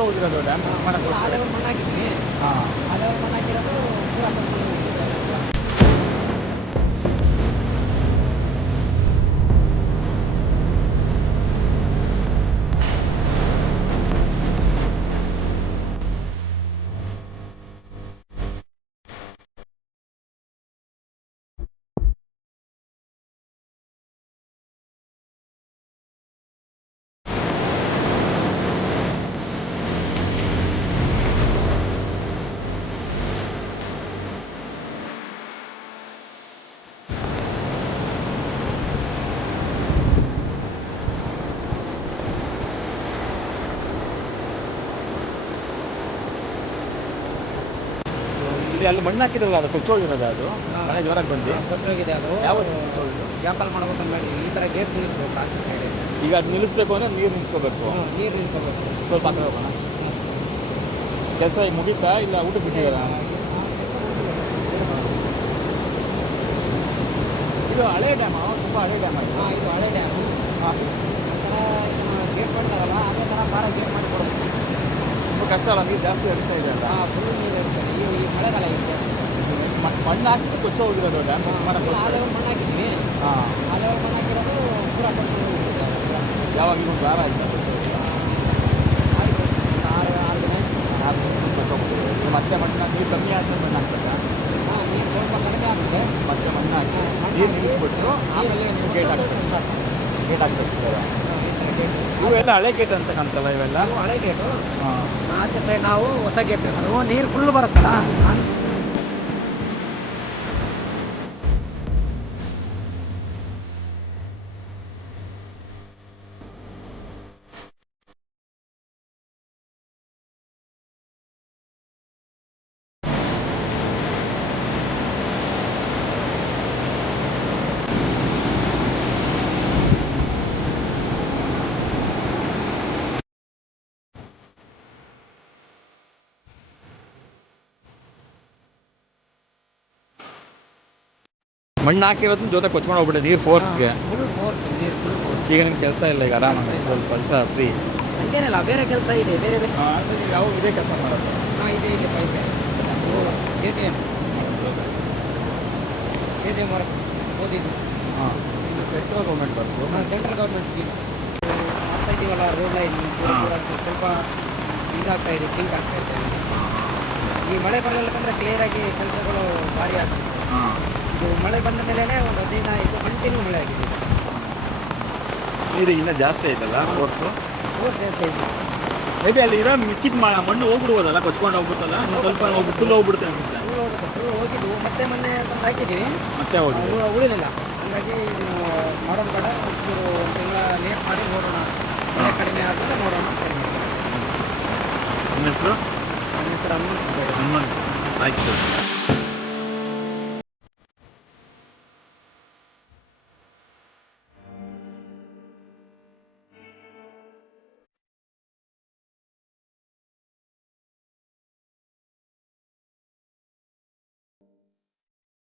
ಹತ್ರ ಹೋಗಿರೋದು ಡ್ಯಾಮ್ ಮಾಡಕ್ಕೆ ಆ ಲೆವೆಲ್ ಮಣ್ಣು ಹಾಕಿದ್ವಿ. ಹಾಂ. ಆ ಲೆವೆಲ್ ಮಣ್ಣು ಹಾಕಿರೋದು ಪೂರ ಕೊಚ್ಕೊಂಡು ಹೋಗ್ಬಿಟ್ಟಿದೆ ಪೂರ. ಇಲ್ಲಿ ಅಲ್ಲಿ ಮಣ್ಣು ಹಾಕಿದ್ರಲ್ಲ ಅದು ಕೊಚ್ಚೋಗಿರೋದು ಅದು ಮಳೆ ಜೋರಾಗಿ ಬಂದು ಕೊಟ್ಟೋಗಿದೆ ಅದು. ಯಾವತ್ತು ಕೊಚ್ಚೋಗಿದ್ದು? ವ್ಯಾಪಾರ ಮಾಡ್ಬೇಕಂತ ಮಾಡಿ ಈ ಥರ ಗೇಟ್ ನಿಲ್ಲಿಸ್ಬೇಕು ಆಚೆ ಸೈಡ್. ಈಗ ಅದು ನಿಲ್ಲಿಸ್ಬೇಕು ಅಂದರೆ ನೀರು ನಿಂತ್ಕೋಬೇಕು. ನೀರು ನಿಲ್ಸ್ಕೋಬೇಕು. ಸ್ವಲ್ಪ ಆ ಕಡೆ ಹೋಗೋಣ. ಕೆಲಸ ಈಗ ಮುಗೀತಾ ಇಲ್ಲ ಊಟ ಬಿಟ್ಟಿದ್ದಾರಾ? ಇದು ಹಳೆ ಡ್ಯಾಮು, ತುಂಬ ಹಳೆ ಡ್ಯಾಮ್ ಆಯಿತು. ಇದು ಹಳೆ ಡ್ಯಾಮು. ಹಾಂ. ಗೇಟ್ ಮಾಡಿದಾರಲ್ಲ ಅದೇ ಥರ ಭಾಳ ಗೇಟ್ ಮಾಡಿ ಕೊಡಬೇಕು. ತುಂಬ ಕಷ್ಟ ಅಲ್ಲ, ನೀರು ಜಾಸ್ತಿ ಹರಿತಾ ಇದೆ ಅಲ್ಲ. ಫುಲ್ ನೀರು ಇರ್ತದೆ. ಈ ಮಳೆಗಾಲ ಇದೆ. ಮಣ್ಣು ಹಾಕಿ ಕೊಚ್ಚೋ ಹೋಗಿರೋದು ಡ್ಯಾಮ್ ಮಾಡಕ್ಕೆ. ಆ ಲೆವೆಲ್ ಮಣ್ಣು ಹಾಕಿದ್ವಿ. ಹಾಂ. ಆ ಲೆವೆಲ್ ಮಣ್ಣು ಹಾಕಿರೋದು ಪೂರ ಕೊಚ್ಕೊಂಡು ಹೋಗ್ಬಿಟ್ಟಿದೆ. ಯಾವಾಗ ಇನ್ನೊಂದು ವಾರ ಆಯಿತು ಆಯಿತು ಒಂದು 6 ದಿನ. 6 ದಿನ ಕೊಚ್ಚೋಗ್ಬಿಟ್ಟಿದೆ. ಮತ್ತೆ ಮಣ್ಣು ನೀರು ಕಮ್ಮಿ ಆದ್ಮೇಲೆ ಮಣ್ಣು ಹಾಕ್ತದೆ. ನೀರು ಸ್ವಲ್ಪ ಕಡಿಮೆ ಆಗುತ್ತೆ. ಮತ್ತೆ ಮಣ್ಣು ಹಾಕಿ ನೀರು ನಿಲ್ಲಿಸ್ಬಿಟ್ಟು ಆಮೇಲೆ ಗೇಟ್ ಹಾಕ್ತಾರೆ. ಗೇಟ್ ಹಾಕ್ತಾರೆ. ಇವೆಲ್ಲ ಹಳೆ ಗೇಟ್ ಅಂತ ಕಾಣ್ತಲ್ಲ ಇವೆಲ್ಲ. ಹಳೆ ಗೇಟು. ಹಾಂ. ಆಚೆ ಸೈಡ್ ನಾವು ಹೊಸ ಗೇಟ್. ಅದು ನೀರು ಫುಲ್ ಬರುತ್ತಲ್ಲ. ಮಣ್ಣು ಹಾಕಿರೋದು ಜೊತೆ ಕೊಚ್ಕೊಂಡು ಹೋಗ್ಬಿಟ್ಟೆ ನೀರು ಫೋರ್ಸ್ಗೆ. ಫುಲ್ ಫೋರ್ಸ್ ನೀರು ಫುಲ್ ಫೋರ್ಸ್. ಈಗ ನಿಮ್ಗೆ ಕೆಲಸ ಇಲ್ಲ, ಈಗ ಆರಾಮಾಗಿ ಸ್ವಲ್ಪ ಕೆಲಸ ಫ್ರೀ. ಹಂಗೇನಿಲ್ಲ, ಬೇರೆ ಕೆಲಸ ಇದೆ. ಬೇರೆ ಬೇರೆ ಯಾವ ಇದೇ ಕೆಲಸ ಮಾಡೋದು. ಇದೆ ಪೈಪ್ KGM ವರ್ಕ್ ಓದಿದ್ದು. ಹಾಂ. ಇದು ಸೆಂಟ್ರಲ್ ಗೌರ್ಮೆಂಟ್ ಬರ್ತು. ಸೆಂಟ್ರಲ್ ಗೌರ್ಮೆಂಟ್ ಸ್ಕೀಮ್ ಮಾಡ್ತಾ ಇದ್ದೀವಲ್ಲ. ರೋಡ್ ಲೈನ್ ಸ್ವಲ್ಪ ಇದಾಗ್ತಾ ಇದೆ, ಸಿಂಕ್ ಆಗ್ತಾ ಇದೆ. ಈ ಮಳೆ ಬರಲಿಲ್ಲಂದ್ರೆ ಕ್ಲಿಯರಾಗಿ ಕೆಲಸಗಳು ಭಾರಿ ಆಗ್ತದೆ. ಹಾಂ. ಇದು ಮಳೆ ಬಂದ ಮೇಲೆ ಒಂದು 15 ದಿನ ಆಯಿತು, ಕಂಟಿನ್ಯೂ ಮಳೆ ಆಗಿದೆ. ನೀರು ಇನ್ನೂ ಜಾಸ್ತಿ ಆಯ್ತಲ್ಲ ಫೋರ್ಸು. ಫೋರ್ಸ್ ಜಾಸ್ತಿ ಆಯಿತು. ಮೇ ಬಿ ಅಲ್ಲಿ ಇರೋ ಮಿಕ್ಕಿದ ಮಣ್ಣು ಹೋಗ್ಬಿಡ್ಬೋದಲ್ಲ, ಕೊಚ್ಕೊಂಡು ಹೋಗ್ಬಿಟ್ಟಲ್ಲ. ಸ್ವಲ್ಪ ಫುಲ್ ಹೋಗ್ಬಿಡುತ್ತೆ ಅನ್ಸುತ್ತೆ. ಫುಲ್ ಹೋಗಿದ್ವು. ಮತ್ತೆ ಮೊನ್ನೆ ತಂದು ಹಾಕಿದ್ದೀವಿ, ಮತ್ತೆ ಹೋಗಿ ಉಳಿಲಿಲ್ಲ. ಹಾಗಾಗಿ ಇದನ್ನು ಮಾಡೋದು ಬೇಡ, ಒಂಚೂರು ಒಂದು ತಿಂಗಳ ಲೇಟ್ ಮಾಡಿ ನೋಡೋಣ. ಮಳೆ ಕಡಿಮೆ ಆದ್ಮೇಲೆ ನೋಡೋಣ ಅಂತ ಹೇಳಿ. ನಿಮ್ಮ ಹೆಸರು? ನನ್ನ ಹೆಸರು ಹನುಮಂತ. ಹನುಮಂತ್. ಆಯಿತು.